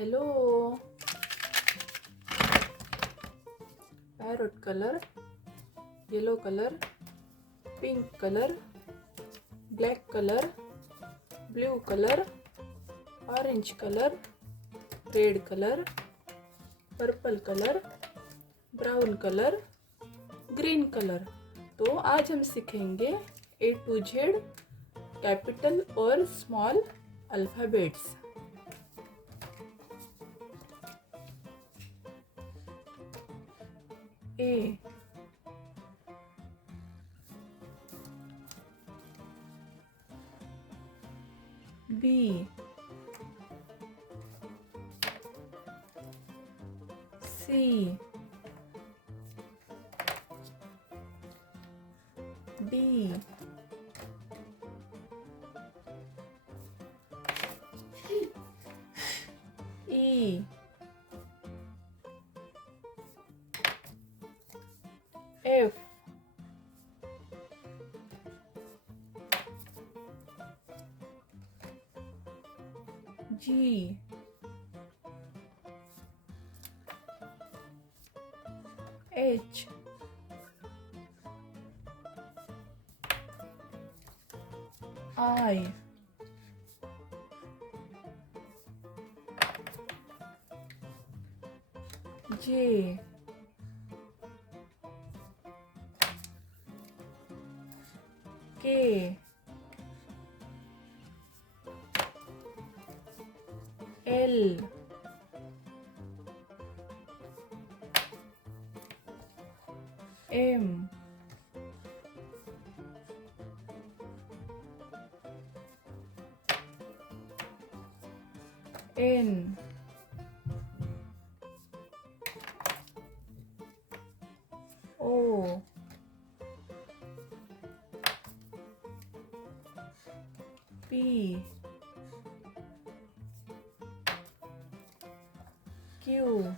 hello. Parrot color, yellow color, pink color, black color, blue color, orange color, red color, purple colour, brown colour, green colour. तो आज हम सीखेंगे A to Z capital और small alphabets. A, B, C, D, E, F, G, H, I, J, K, L, M, N, O, P, Q,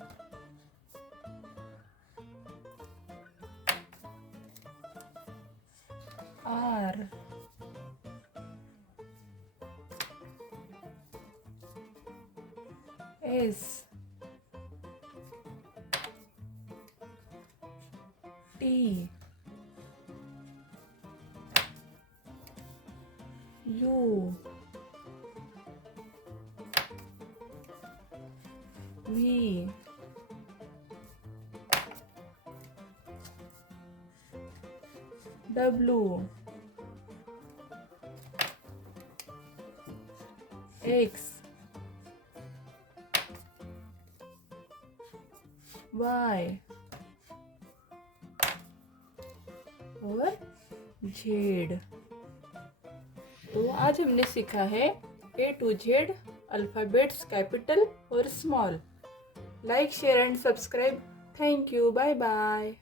R, S, T, U, V, W, X, Y और Z। तो आज हमने सीखा है A to Z alphabets capital और small. Like, share and subscribe. Thank you, bye bye.